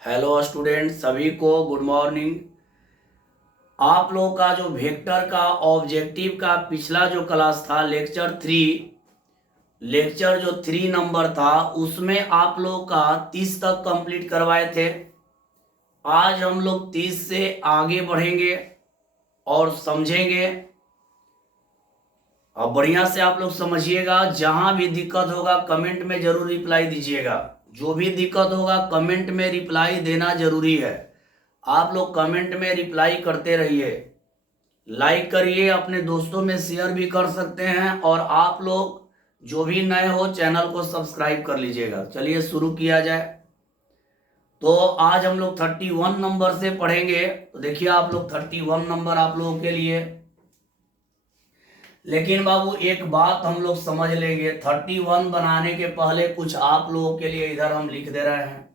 Hello student, सभी को good morning. आप लोग का जो वेक्टर का ऑब्जेक्टिव का पिछला जो क्लास था लेक्चर जो 3 नंबर था, उसमें आप लोग का 30 तक कंप्लीट करवाए थे। आज हम लोग 30 से आगे बढ़ेंगे और समझेंगे। अब बढ़िया से आप लोग समझिएगा। जहां भी दिक्कत होगा कमेंट में जरूर रिप्लाई दीजिएगा। जो भी दिक्कत होगा कमेंट में रिप्लाई देना जरूरी है। आप लोग कमेंट में रिप्लाई करते रहिए, लाइक करिए, अपने दोस्तों में शेयर भी कर सकते हैं। और आप लोग जो भी नए हो चैनल को सब्सक्राइब कर लीजिएगा। चलिए शुरू किया जाए। तो आज हम लोग 31 नंबर से पढ़ेंगे। तो देखिए आप लोग 31 नंबर आप लोगों के लिए। लेकिन बाबू एक बात हम लोग समझ लेंगे, 31 बनाने के पहले कुछ आप लोगों के लिए इधर हम लिख दे रहे हैं।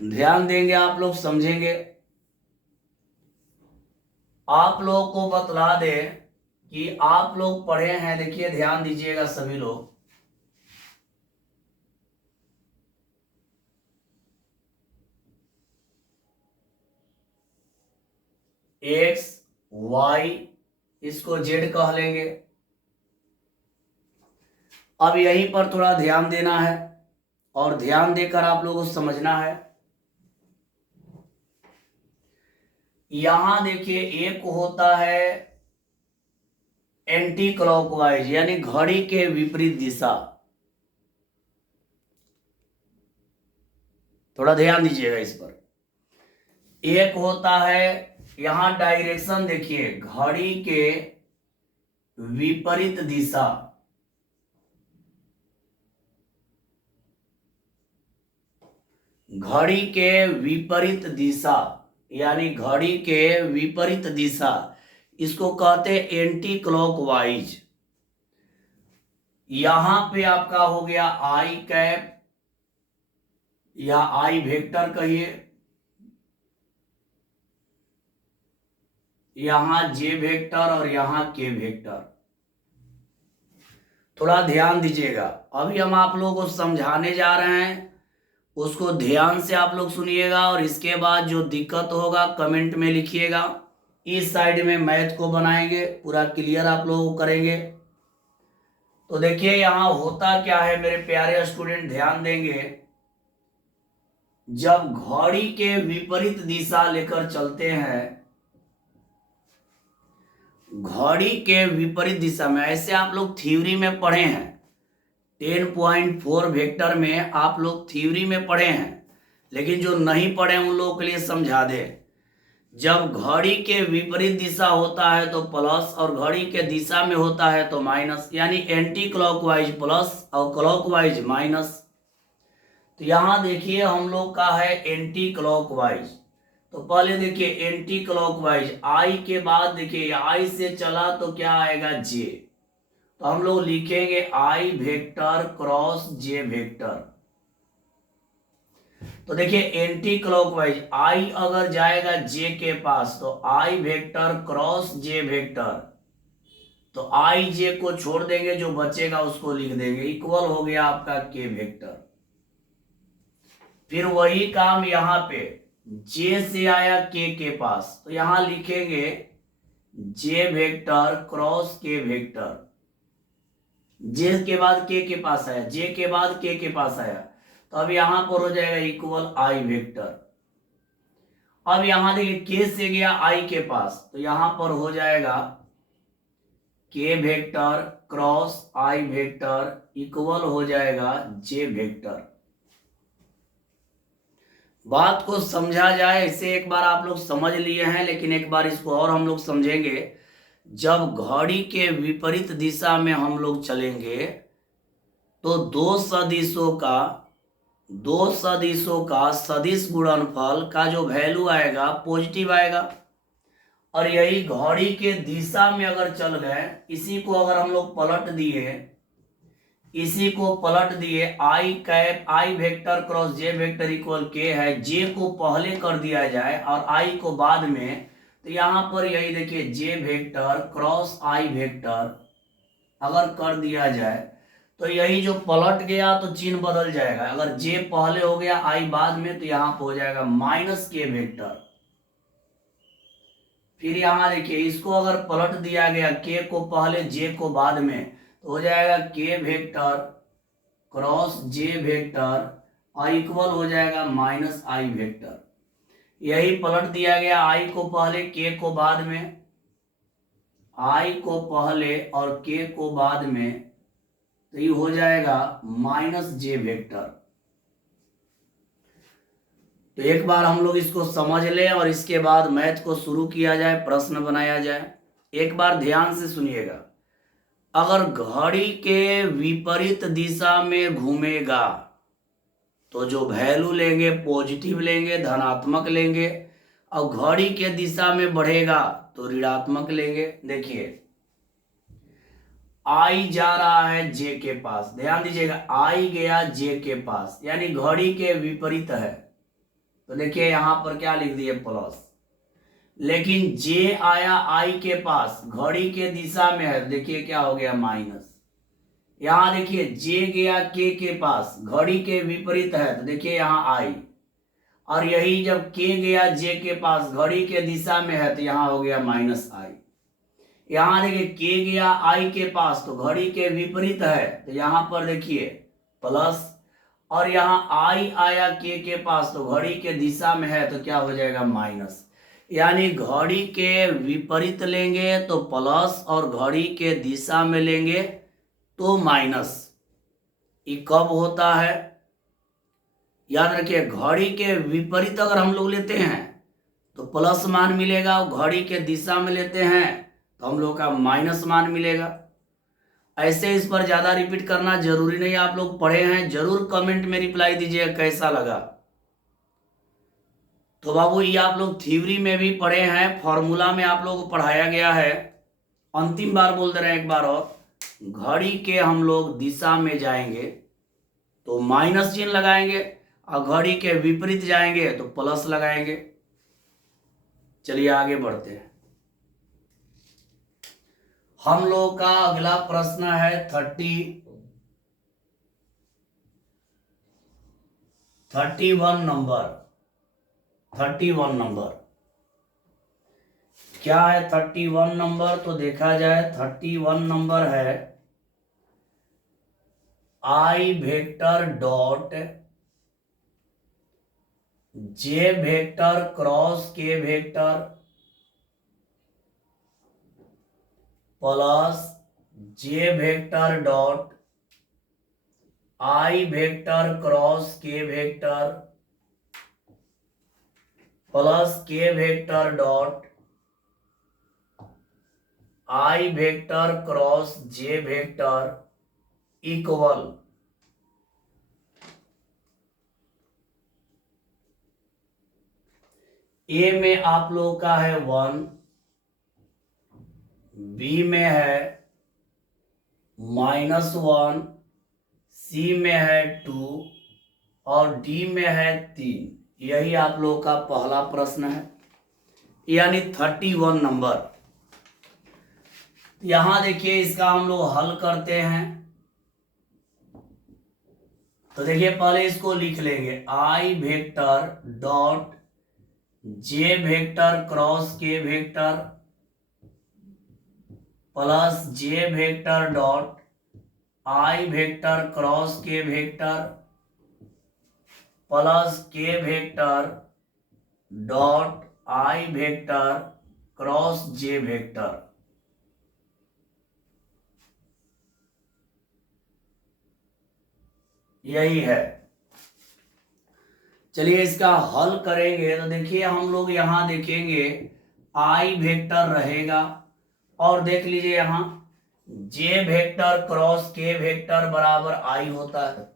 ध्यान देंगे, आप लोग समझेंगे। आप लोगों को बतला दे कि आप लोग पढ़े हैं। देखिए ध्यान दीजिएगा सभी लोग। एक्स वाई, इसको जेड कह लेंगे। अब यहीं पर थोड़ा ध्यान देना है और ध्यान देकर आप लोगों को समझना है। यहां देखिए एक होता है एंटी क्लॉकवाइज, यानी घड़ी के विपरीत दिशा। थोड़ा ध्यान दीजिएगा इस पर। एक होता है यहां डायरेक्शन, देखिए घड़ी के विपरीत दिशा। घड़ी के विपरीत दिशा, यानी घड़ी के विपरीत दिशा, इसको कहते हैं एंटी क्लॉकवाइज। यहां पे आपका हो गया आई कैप या आई वेक्टर कहिए, यहां जे वेक्टर और यहां के वेक्टर। थोड़ा ध्यान दीजिएगा। अभी हम आप लोगों को समझाने जा रहे हैं, उसको ध्यान से आप लोग सुनिएगा। और इसके बाद जो दिक्कत होगा कमेंट में लिखिएगा। इस साइड में मैथ को बनाएंगे, पूरा क्लियर आप लोगों को करेंगे। तो देखिए यहां होता क्या है मेरे प्यारे स्टूडेंट, ध्यान देंगे। जब घड़ी के विपरीत दिशा लेकर चलते हैं, घड़ी के विपरीत दिशा में, ऐसे आप लोग थ्योरी में पढ़े हैं। 10.4 वेक्टर में आप लोग थ्योरी में पढ़े हैं, लेकिन जो नहीं पढ़े उन लोगों के लिए समझा दे। जब घड़ी के विपरीत दिशा होता है तो प्लस, और घड़ी के दिशा में होता है तो माइनस, यानी एंटी क्लॉकवाइज प्लस और क्लॉकवाइज माइनस। तो यहां देखिए हम लोग का है एंटी क्लॉकवाइज। तो पहले देखिए एंटी क्लॉकवाइज, आई के बाद देखिए आई से चला तो क्या आएगा जे। तो हम लोग लिखेंगे आई वेक्टर क्रॉस जे वेक्टर। तो देखिए एंटी क्लॉकवाइज, आई अगर जाएगा जे के पास तो आई वेक्टर क्रॉस जे वेक्टर। तो आई जे को छोड़ देंगे, जो बचेगा उसको लिख देंगे, इक्वल हो गया आपका के वेक्टर। फिर वही काम यहां पे, जे से आया के पास, तो यहां लिखेंगे जे वेक्टर क्रॉस के वेक्टर। जे के बाद के पास आया, जे के बाद के पास आया, तो अब यहां पर हो जाएगा इक्वल आई वेक्टर। अब यहां देखिए के से गया आई के पास, तो यहां पर हो जाएगा के वेक्टर क्रॉस आई वेक्टर इक्वल हो जाएगा जे वेक्टर। बात को समझा जाए, इसे एक बार आप लोग समझ लिए हैं, लेकिन एक बार इसको और हम लोग समझेंगे। जब घड़ी के विपरीत दिशा में हम लोग चलेंगे तो दो सदिशों का सदिश गुणनफल का जो वैल्यू आएगा पॉजिटिव आएगा। और यही घड़ी के दिशा में अगर चल गए, इसी को अगर हम लोग पलट दिए, इसी को पलट दिए, आई कैप आई vector cross J vector equal के है, जे को पहले कर दिया जाए और आई को बाद में, तो यहां पर यही देखिए जे वेक्टर क्रॉस आई वेक्टर अगर कर दिया जाए तो यही जो पलट गया तो चिन्ह बदल जाएगा। अगर जे पहले हो गया आई बाद में तो यहां पर हो जाएगा माइनस के वेक्टर। फिर यहां देखिए इसको अगर पलट दिया गया के को पहले जे को बाद में तो हो जाएगा के वेक्टर क्रॉस जे वेक्टर और इक्वल हो जाएगा माइनस आई वेक्टर। यही पलट दिया गया आई को पहले के को बाद में, आई को पहले और के को बाद में तो ये हो जाएगा माइनस जे वेक्टर। तो एक बार हम लोग इसको समझ लें और इसके बाद मैथ को शुरू किया जाए, प्रश्न बनाया जाए। एक बार ध्यान से सुनिएगा। अगर घड़ी के विपरीत दिशा में घूमेगा तो जो वैल्यू लेंगे पॉजिटिव लेंगे, धनात्मक लेंगे, और घड़ी के दिशा में बढ़ेगा तो ऋणात्मक लेंगे। देखिए आई जा रहा है जे के पास, ध्यान दीजिएगा आई गया जे के पास यानी घड़ी के विपरीत है, तो देखिए यहां पर क्या लिख दिए प्लस। लेकिन जे आया आई के पास घड़ी के दिशा में है, देखिए क्या हो गया माइनस। यहां देखिए जे गया के पास घड़ी के विपरीत है तो देखिए यहां आई, और यही जब के गया जे के पास घड़ी के दिशा में है तो यहां हो गया माइनस आई। यहां देखिए के गया आई के पास तो घड़ी के विपरीत है तो यहां पर देखिए प्लस, और यहां आई आया के पास तो घड़ी के दिशा में है तो क्या हो जाएगा माइनस। यानी घड़ी के विपरीत लेंगे तो प्लस और घड़ी के दिशा में लेंगे तो माइनस। ये कब होता है याद रखिए, घड़ी के विपरीत अगर हम लोग लेते हैं तो प्लस मान मिलेगा, और घड़ी के दिशा में लेते हैं तो हम लोग का माइनस मान मिलेगा। ऐसे इस पर ज्यादा रिपीट करना जरूरी नहीं, आप लोग पढ़े हैं, जरूर कमेंट में रिप्लाई दीजिए कैसा लगा। तो बाबू ये आप लोग थ्योरी में भी पढ़े हैं, फॉर्मूला में आप लोगों को पढ़ाया गया है। अंतिम बार बोल दे रहे हैं एक बार और, घड़ी के हम लोग दिशा में जाएंगे तो माइनस चिन्ह लगाएंगे, और घड़ी के विपरीत जाएंगे तो प्लस लगाएंगे। चलिए आगे बढ़ते हैं। हम लोग का अगला प्रश्न है 31 नंबर। 31 नंबर क्या है? 31 नंबर तो देखा जाए 31 नंबर है I vector dot J vector cross K vector plus J vector dot I vector cross K vector plus K vector dot I vector cross J vector equal A में आप लोगों का है 1, बी में है -1, सी में है 2 और डी में है 3। यही आप लोगों का पहला प्रश्न है, यानी 31 नंबर। यहां देखिए इसका हम लोग हल करते हैं। तो देखिए पहले इसको लिख लेंगे I vector dot J vector cross K vector plus J vector dot I vector cross K vector plus K vector dot I vector cross J vector. यही है। चलिए इसका हल करेंगे तो देखिए हम लोग यहां देखेंगे आई वेक्टर रहेगा, और देख लीजिए यहां जे वेक्टर क्रॉस के वेक्टर बराबर आई होता है,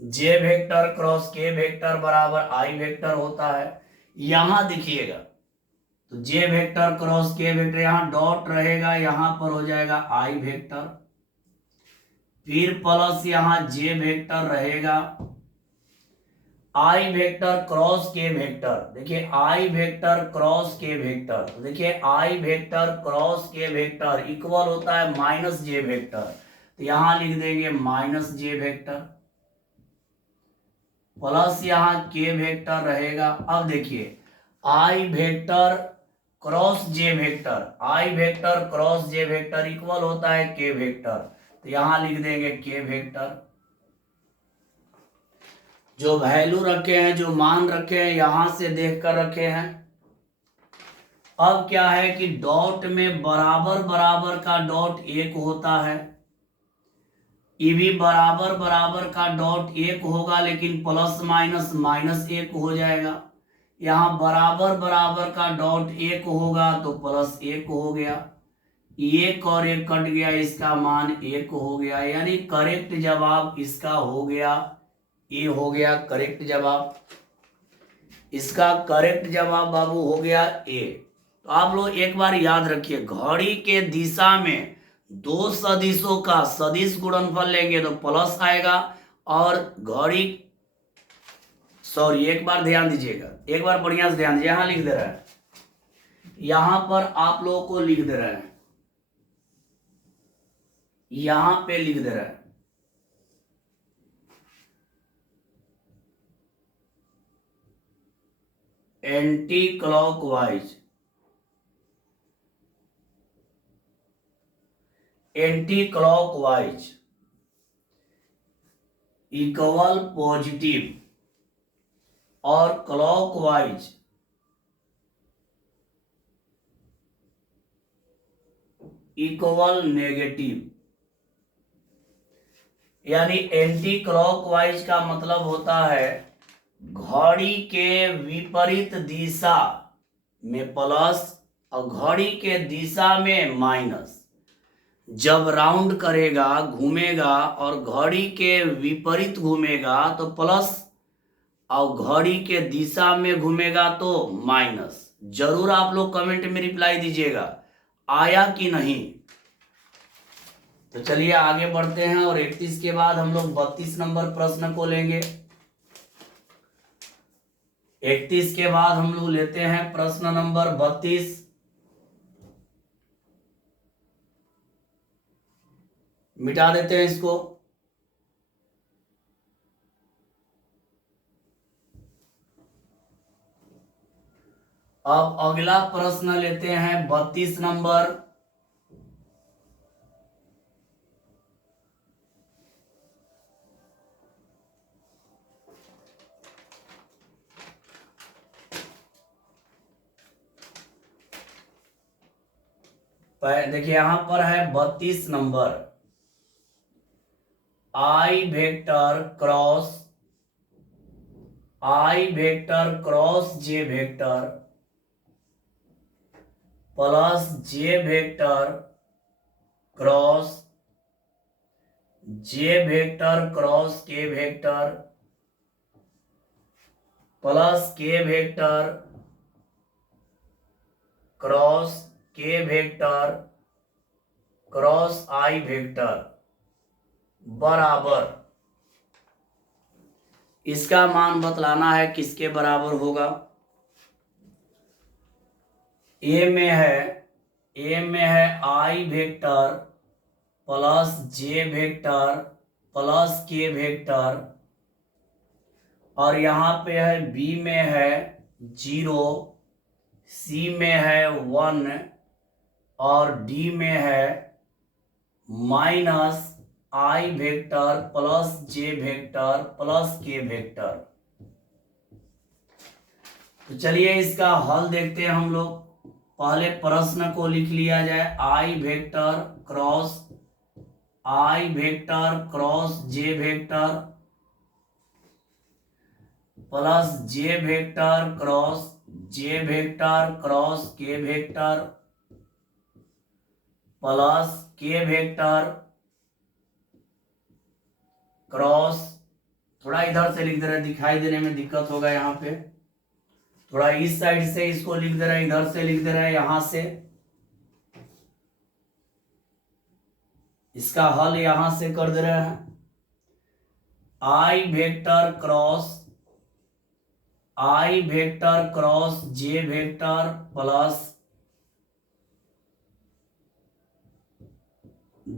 जे वेक्टर क्रॉस के वेक्टर बराबर आई वेक्टर होता है। यहां देखिएगा तो जे वेक्टर क्रॉस के वेक्टर यहां डॉट रहेगा, यहां पर हो जाएगा आई वेक्टर, फिर प्लस यहां जे वेक्टर रहेगा, आई वेक्टर क्रॉस के वेक्टर, देखिए आई वेक्टर क्रॉस के वेक्टर, तो देखिए आई vector cross K vector equal होता है माइनस जे वेक्टर, तो यहां लिख देंगे माइनस जे वेक्टर प्लस यहां के वेक्टर रहेगा। अब देखिए आई वेक्टर क्रॉस जे वेक्टर, आई vector cross J vector equal होता है के वेक्टर, तो यहां लिख देंगे के वेक्टर। जो वैल्यू रखे हैं, जो मान रखे हैं, यहां से देख कर रखे हैं। अब क्या है कि डॉट में बराबर बराबर का डॉट एक होता है, ये भी बराबर बराबर का डॉट एक होगा, लेकिन प्लस माइनस माइनस एक हो जाएगा। यहाँ बराबर बराबर का डॉट एक होगा तो प्लस एक हो गया, एक और एक कट गया, इसका मान एक हो गया, यानी करेक्ट जवाब इसका हो गया, ये हो गया करेक्ट जवाब। इसका करेक्ट जवाब बाबू हो गया ए। तो आप लोग एक बार याद रखिए, घड़ी के दिशा में दो सदिशों का सदिश गुणनफल लेंगे तो प्लस आएगा, और घड़ी सॉरी एक बार ध्यान दीजिएगा, एक बार बढ़िया से ध्यान दीजिए, यहां लिख दे रहा है, यहां पर आप लोगों को लिख दे रहा है, यहां पे लिख दे रहा है anti clockwise, anti clockwise equal positive और क्लॉकवाइज इक्वल नेगेटिव। यानी एंटी क्लॉकवाइज का मतलब होता है घड़ी के विपरीत दिशा में प्लस और घड़ी के दिशा में माइनस। जब राउंड करेगा, घूमेगा और घड़ी के विपरीत घूमेगा तो प्लस, और घड़ी के दिशा में घूमेगा तो माइनस। जरूर आप लोग कमेंट में रिप्लाई दीजिएगा आया कि नहीं। तो चलिए आगे बढ़ते हैं, और 31 के बाद हम लोग 32 नंबर प्रश्न को लेंगे। 31 के बाद हम लोग लेते हैं प्रश्न नंबर 32। मिटा देते हैं इसको। अब अगला प्रश्न लेते हैं 32 नंबर। देखिए यहां पर है 32 नंबर, आई वेक्टर क्रॉस, आई vector cross J vector plus J vector cross J vector cross K vector plus K vector cross K vector cross आई वेक्टर बराबर, इसका मान बतलाना है किसके बराबर होगा। ए में है I vector plus J vector plus K vector, और यहां पे है बी में है 0, सी में है 1 और डी में है माइनस आई vector plus J vector plus K vector. तो चलिए इसका हल देखते हैं हम लोग। पहले प्रश्न को लिख लिया जाए, आई vector cross J vector plus J vector cross K vector plus K vector cross, थोड़ा इधर से लिख दे रहा है, दिखाई देने में दिक्कत होगा, यहाँ पे थोड़ा इस साइड से इसको लिख दे रहा है, इधर से लिख दे रहा है, यहां से इसका हल यहां से कर दे रहे हैं। आई वेक्टर क्रॉस आई vector cross J vector plus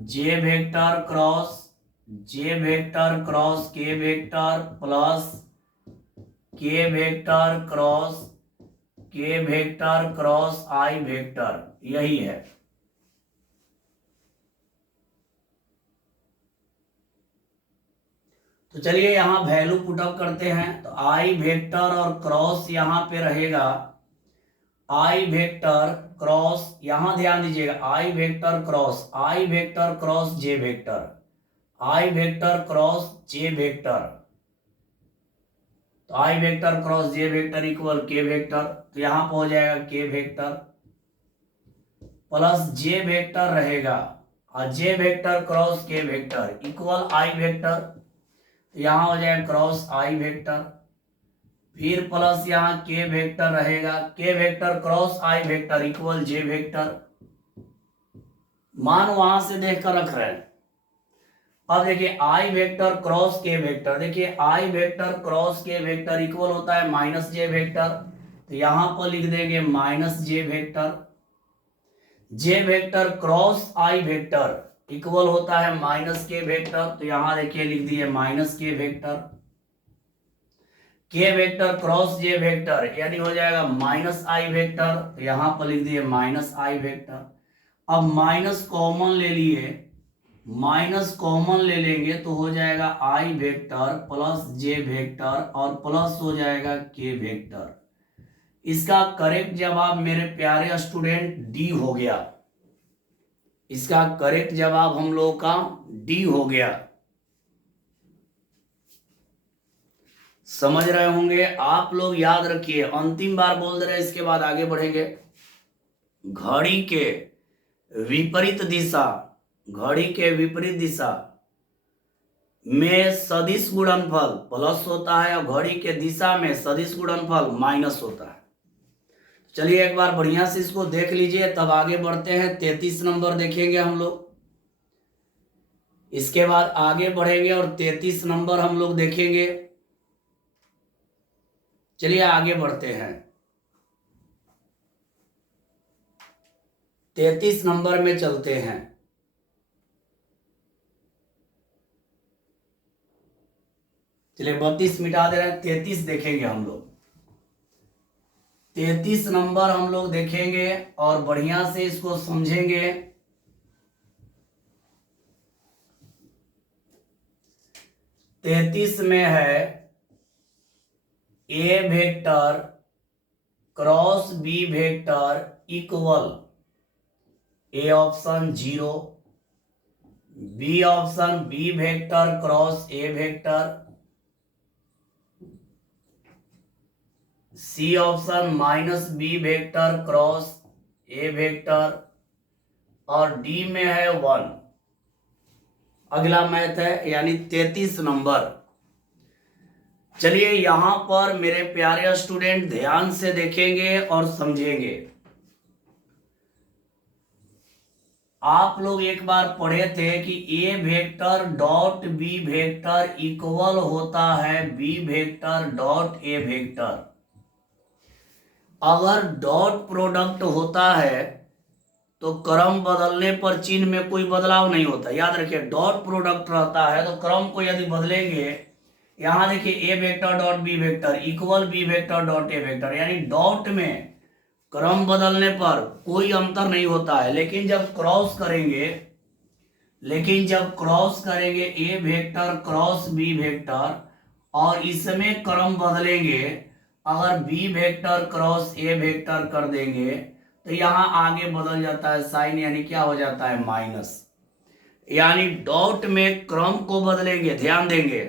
J vector cross K vector plus K vector cross आई वेक्टर, यही है। तो चलिए यहां वैल्यू पुटअप करते हैं। तो आई वेक्टर और क्रॉस यहां पे रहेगा, आई वेक्टर क्रॉस, यहां ध्यान दीजिएगा, आई वेक्टर क्रॉस जे वेक्टर, आई वेक्टर क्रॉस जे वेक्टर। तो आई vector cross J vector equal के वेक्टर, तो यहां पर हो जाएगा के वेक्टर प्लस जे वेक्टर रहेगा और जे vector cross K vector equal आई वेक्टर, तो यहां हो जाएगा क्रॉस आई वेक्टर, फिर प्लस यहां के वेक्टर रहेगा, के वेक्टर क्रॉस आई वेक्टर इक्वल जे वेक्टर। मान वहां से देखकर रख रहे हैं। अब देखिए आई वेक्टर क्रॉस के वेक्टर, देखिए आई vector cross K vector equal होता है माइनस जे वेक्टर, तो यहां पर लिख देंगे माइनस जे वेक्टर। जे वेक्टर क्रॉस आई वेक्टर इक्वल होता है माइनस के वेक्टर, तो यहां देखिए लिख दिए माइनस के वेक्टर। के वेक्टर क्रॉस जे वेक्टर यानी हो जाएगा माइनस आई वेक्टर, तो यहां पर लिख दिए माइनस आई वेक्टर। अब माइनस कॉमन ले लिए, माइनस कॉमन ले लेंगे तो हो जाएगा आई वेक्टर प्लस जे वेक्टर और प्लस हो जाएगा के वेक्टर। इसका करेक्ट जवाब मेरे प्यारे स्टूडेंट डी हो गया। इसका करेक्ट जवाब हम लोग का डी हो गया। समझ रहे होंगे आप लोग, याद रखिए, अंतिम बार बोल दे रहे, इसके बाद आगे बढ़ेंगे। घड़ी के विपरीत दिशा, घड़ी के विपरीत दिशा में सदिश गुणनफल प्लस होता है और घड़ी के दिशा में सदिश गुणनफल माइनस होता है। चलिए एक बार बढ़िया से इसको देख लीजिए, तब आगे बढ़ते हैं। 33 नंबर देखेंगे हम लोग, इसके बाद आगे बढ़ेंगे और 33 नंबर हम लोग देखेंगे। चलिए आगे बढ़ते हैं। 33 नंबर में चलते हैं। चलिए 32 मिटा दे रहे हैं, 33 देखेंगे हम लोग। 33 नंबर हम लोग देखेंगे और बढ़िया से इसको समझेंगे। तैतीस में है A vector cross B vector equal, A option 0, B option B vector cross A vector, C option minus B vector cross A vector और डी में है 1। अगला मैथ है यानी 33 नंबर। चलिए यहां पर मेरे प्यारे स्टूडेंट ध्यान से देखेंगे और समझेंगे। आप लोग एक बार पढ़े थे कि A vector dot B vector equal होता है B vector dot A vector. अगर डॉट प्रोडक्ट होता है तो क्रम बदलने पर चिन्ह में कोई बदलाव नहीं होता। याद रखिए, डॉट प्रोडक्ट रहता है तो क्रम को यदि बदलेंगे, यहां देखिए A vector dot B vector equal B vector dot A vector, यानी डॉट में क्रम बदलने पर कोई अंतर नहीं होता है। लेकिन जब क्रॉस करेंगे A vector cross B vector और इसमें क्रम बदलेंगे, अगर B vector cross A vector कर देंगे तो यहां आगे बदल जाता है साइन, यानी क्या हो जाता है माइनस। यानी डॉट में क्रम को बदलेंगे, ध्यान देंगे,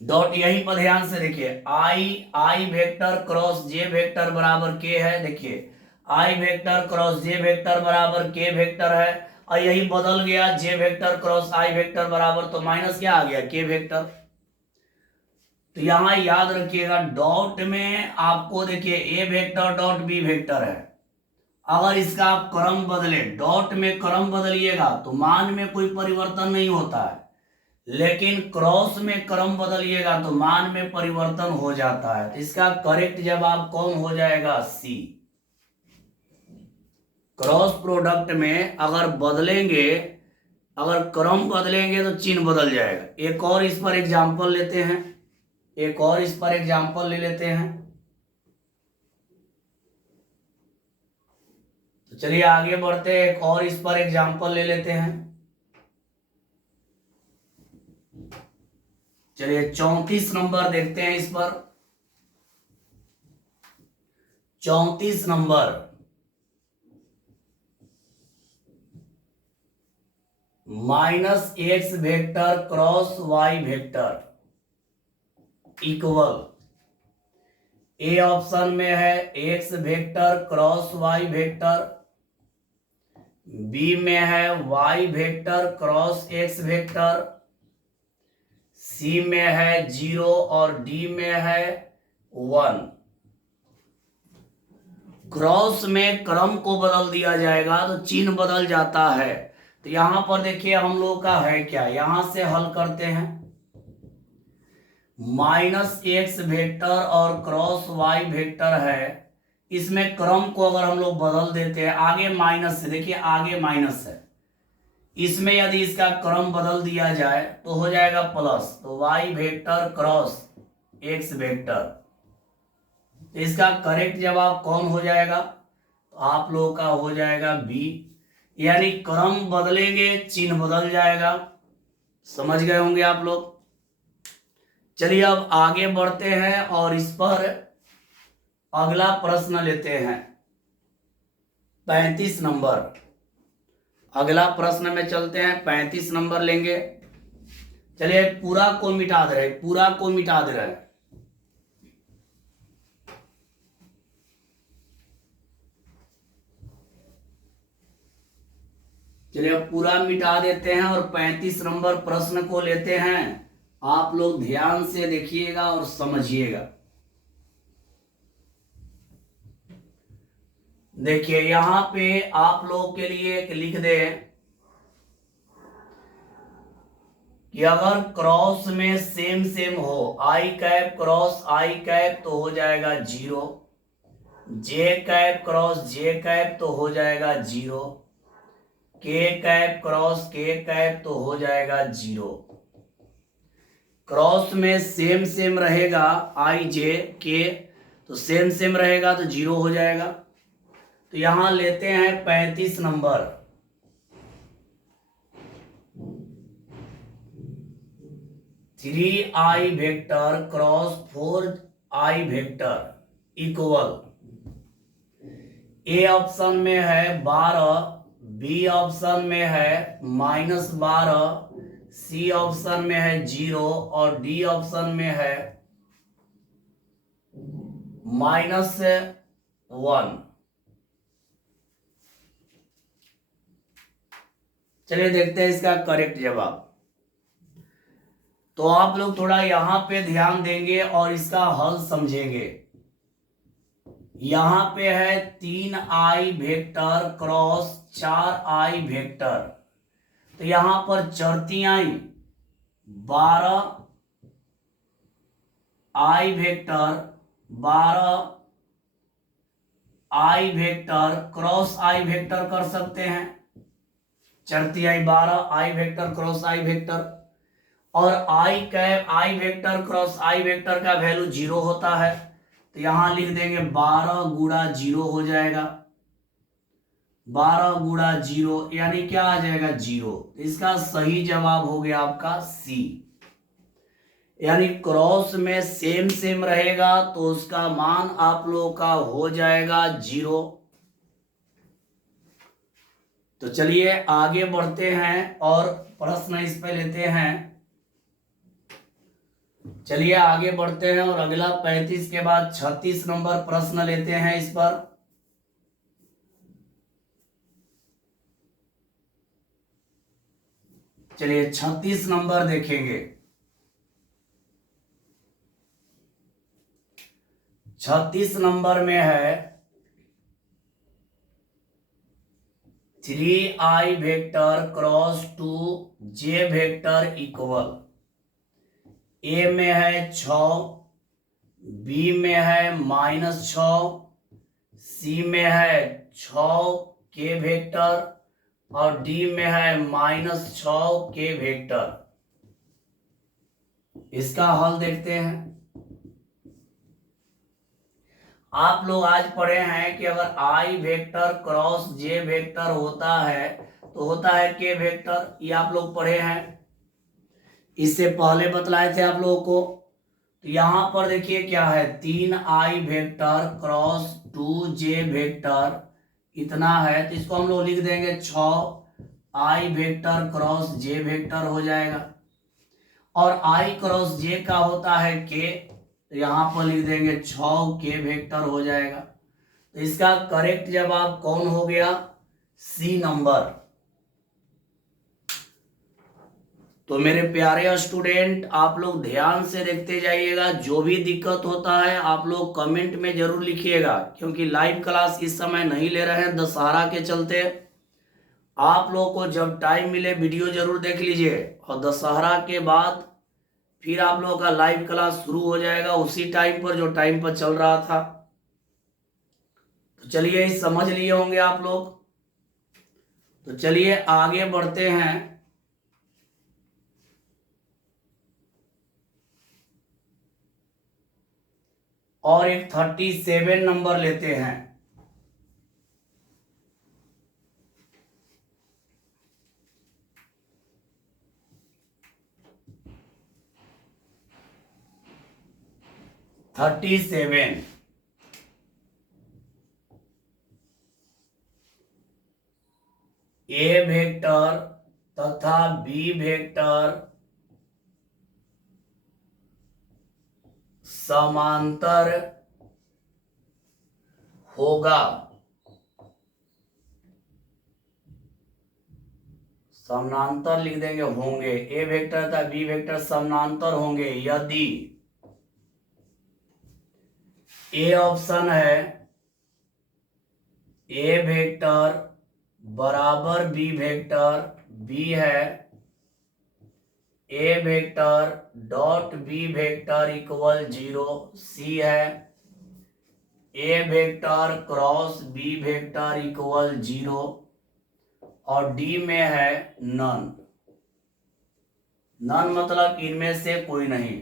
डॉट यहीं पर ध्यान से देखिए, आई वेक्टर क्रॉस जे वेक्टर बराबर के है। देखिए आई वेक्टर क्रॉस जे वेक्टर बराबर के वेक्टर है और यही बदल गया जे वेक्टर क्रॉस आई वेक्टर बराबर, तो माइनस क्या आ गया के वेक्टर। तो यहां याद रखिएगा डॉट में आपको देखिए A vector dot B vector है, अगर इसका आप क्रम बदले, डॉट में क्रम बदलिएगा तो मान में कोई परिवर्तन नहीं होता है। लेकिन क्रॉस में क्रम बदलिएगा तो मान में परिवर्तन हो जाता है। तो इसका करेक्ट जवाब कौन हो जाएगा? सी। क्रॉस प्रोडक्ट में अगर बदलेंगे, अगर क्रम बदलेंगे तो चिन्ह बदल जाएगा। एक और इस पर एग्जांपल लेते हैं, एक और इस पर एग्जांपल ले लेते हैं। तो चलिए आगे बढ़ते हैं, एक और इस पर एग्जांपल ले लेते हैं। चलिए 34 नंबर देखते हैं इस पर। 34 नंबर, -x vector cross y vector equal, A option में है x vector cross y vector, B में है y vector cross x vector, C में है 0 और डी में है 1। क्रॉस में क्रम को बदल दिया जाएगा तो चिन्ह बदल जाता है। तो यहां पर देखिए हम लोग का है क्या, यहां से हल करते हैं। -x वेक्टर और क्रॉस y वेक्टर है, इसमें क्रम को अगर हम लोग बदल देते हैं, आगे माइनस है, देखिए आगे माइनस है, इसमें यदि इसका क्रम बदल दिया जाए तो हो जाएगा प्लस। तो y vector cross x vector, इसका करेक्ट जवाब कौन हो जाएगा? तो आप लोगों का हो जाएगा बी, यानी क्रम बदलेंगे चिन्ह बदल जाएगा। समझ गए होंगे आप लोग। चलिए अब आगे बढ़ते हैं और इस पर अगला प्रश्न लेते हैं, 35 नंबर। अगला प्रश्न में चलते हैं, 35 नंबर लेंगे। चलिए पूरा को मिटा दे रहे, पूरा को मिटा दे रहे। चलिए अब पूरा मिटा देते हैं और 35 नंबर प्रश्न को लेते हैं। आप लोग ध्यान से देखिएगा और समझिएगा। देखिए यहां पे आप लोग के लिए एक लिख दे कि अगर क्रॉस में सेम सेम हो, आई कैप क्रॉस आई कैप तो हो जाएगा 0, जे कैप क्रॉस जे कैप तो हो जाएगा 0, के कैप क्रॉस के कैप तो हो जाएगा 0। क्रॉस में सेम सेम रहेगा, आई जे के तो सेम सेम रहेगा तो 0 हो जाएगा। तो यहां लेते हैं 35 number, 3i vector cross 4i vector equal, A option में है 12, बी ऑप्शन में है -12, सी ऑप्शन में है 0 और डी ऑप्शन में है -1। चलिए देखते हैं इसका करेक्ट जवाब। तो आप लोग थोड़ा यहां पे ध्यान देंगे और इसका हल समझेंगे। यहां पे है 3i vector cross 4i vector, तो यहां पर चढ़ती आई 12 i vector 12 i vector cross i vector कर सकते हैं, चढ़ती आई 12 i vector cross i vector, और i cap i vector cross i vector का वैल्यू 0 होता है। तो यहां लिख देंगे 12 गुणा 0 हो जाएगा, 12 गुणा 0 यानी क्या आ जाएगा 0। इसका सही जवाब हो गया आपका सी, यानी क्रॉस में सेम सेम रहेगा तो उसका मान आप लोगों का हो जाएगा 0। तो चलिए आगे बढ़ते हैं और प्रश्न इस पे लेते हैं। चलिए आगे बढ़ते हैं और अगला 35 के बाद 36 नंबर प्रश्न लेते हैं इस पर। चलिए 36 नंबर देखेंगे। 36 नंबर में है 3i vector cross 2j vector equal A में है 6, बी में है -6, सी में है 6k वेक्टर और डी में है -6k वेक्टर। इसका हल देखते हैं। आप लोग आज पढ़े हैं कि अगर i vector cross j vector होता है तो होता है k वेक्टर, ये आप लोग पढ़े हैं, इससे पहले बतलाए थे आप लोगों को। तो यहां पर देखिए क्या है, 3i vector cross 2j vector इतना है, तो इसको हम लोग लिख देंगे 6i vector cross j vector हो जाएगा। और i क्रॉस j का होता है k, तो यहां पर लिख देंगे 6k वेक्टर हो जाएगा। तो इसका करेक्ट जवाब कौन हो गया, सी नंबर। तो मेरे प्यारे स्टूडेंट आप लोग ध्यान से देखते जाइएगा, जो भी दिक्कत होता है आप लोग कमेंट में जरूर लिखिएगा, क्योंकि लाइव क्लास इस समय नहीं ले रहे हैं दशहरा के चलते। आप लोगों को जब टाइम मिले वीडियो जरूर देख लीजिए, और दशहरा के बाद फिर आप लोगों का लाइव क्लास शुरू हो जाएगा उसी टाइम पर जो टाइम पर चल रहा था। तो चलिए समझ लिए होंगे आप लोग। तो चलिए आगे बढ़ते हैं। और एक 37 नंबर लेते हैं। ए वेक्टर तथा बी वेक्टर समांतर होगा। समानांतर लिख देंगे होंगे, ए वेक्टर तथा बी वेक्टर समानांतर होंगे यदि ए ऑप्शन है ए वेक्टर बराबर बी वेक्टर, बी है A vector dot B vector equal 0, C है A vector cross B vector equal 0 और डी में है नन। नन मतलब इनमें से कोई नहीं।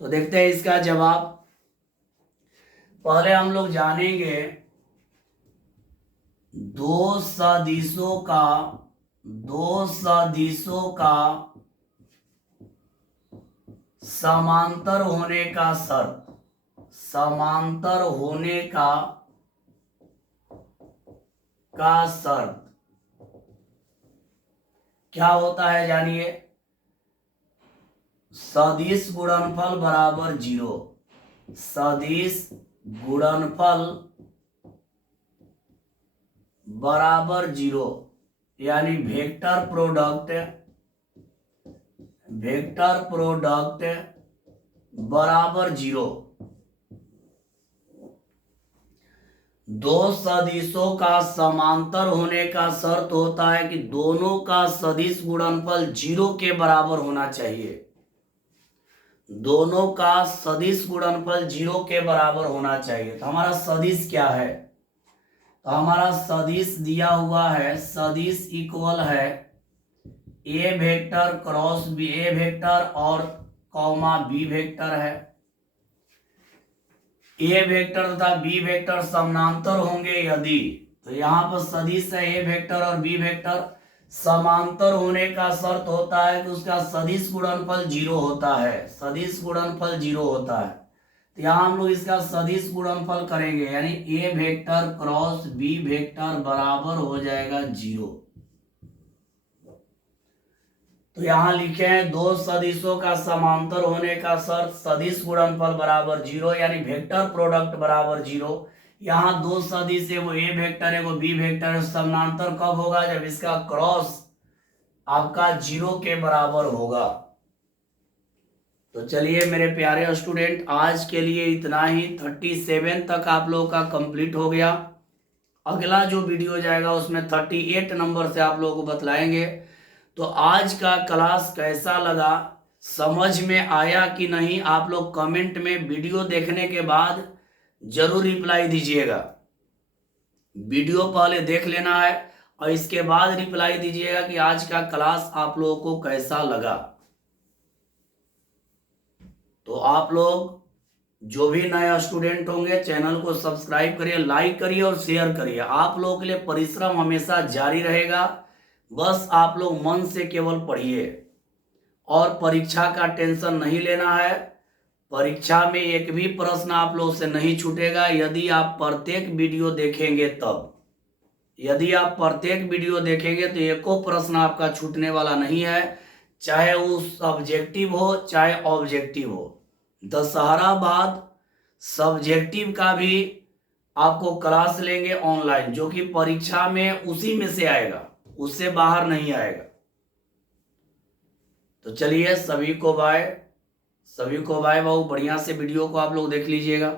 तो देखते हैं इसका जवाब। पहले हम लोग जानेंगे दो सदिशों का समांतर होने का शर्त। समांतर होने का शर्त क्या होता है जानिए। सदिश गुणनफल बराबर 0। सदिश गुणनफल बराबर 0 यानी वेक्टर प्रोडक्ट बराबर 0। दो सदिशों का समांतर होने का शर्त होता है कि दोनों का सदिश गुणनफल 0 के बराबर होना चाहिए। दोनों का सदिश गुणनफल 0 के बराबर होना चाहिए। तो हमारा सदिश क्या है, तो हमारा सदिश दिया हुआ है, सदिश इक्वल है A vector cross B, A vector और कॉमा बी वेक्टर है। ए वेक्टर तथा बी वेक्टर समानांतर होंगे यदि, तो यहां पर सदिश है ए वेक्टर और बी वेक्टर, समांतर होने का शर्त होता है कि उसका सदिश गुणनफल 0 होता है। सदिश गुणनफल 0 होता है। तो यहाँ हम लोग इसका सदिश गुणनफल करेंगे, यानी ए वेक्टर क्रॉस बी वेक्टर बराबर हो जाएगा 0। तो यहाँ लिखे हैं दो सदिशों का समांतर होने का शर्त सदिश गुणनफल बराबर 0 यानी वेक्टर प्रोडक्ट बराबर 0। यहाँ दो सदिश है, वो ए वेक्टर है वो बी वेक्टर है। समांतर कब होगा, जब इसका क्रॉस आपका 0 के बराबर होगा। तो चलिए मेरे प्यारे स्टूडेंट आज के लिए इतना ही। 37 तक आप लोगों का कंप्लीट हो गया। अगला जो वीडियो जाएगा उसमें 38 नंबर से आप लोगों को बतलाएंगे। तो आज का क्लास कैसा लगा, समझ में आया कि नहीं, आप लोग कमेंट में वीडियो देखने के बाद जरूर रिप्लाई दीजिएगा। वीडियो पहले देख लेना है और इसके बाद रिप्लाई दीजिएगा कि आज का क्लास आप लोगों को कैसा लगा। तो आप लोग जो भी नया स्टूडेंट होंगे चैनल को सब्सक्राइब करिए, लाइक करिए और शेयर करिए। आप लोगों के लिए परिश्रम हमेशा जारी रहेगा, बस आप लोग मन से केवल पढ़िए और परीक्षा का टेंशन नहीं लेना है। परीक्षा में एक भी प्रश्न आप लोग से नहीं छूटेगा यदि आप प्रत्येक वीडियो देखेंगे तब। यदि आप प्रत्येक वीडियो देखेंगे तो एको प्रश्न आपका छूटने वाला नहीं है, चाहे वो सब्जेक्टिव हो चाहे ऑब्जेक्टिव हो। दशहरा बाद सब्जेक्टिव का भी आपको क्लास लेंगे ऑनलाइन, जो कि परीक्षा में उसी में से आएगा, उससे बाहर नहीं आएगा। तो चलिए सभी को बाय, सभी को बाय। बहुत बढ़िया से वीडियो को आप लोग देख लीजिएगा।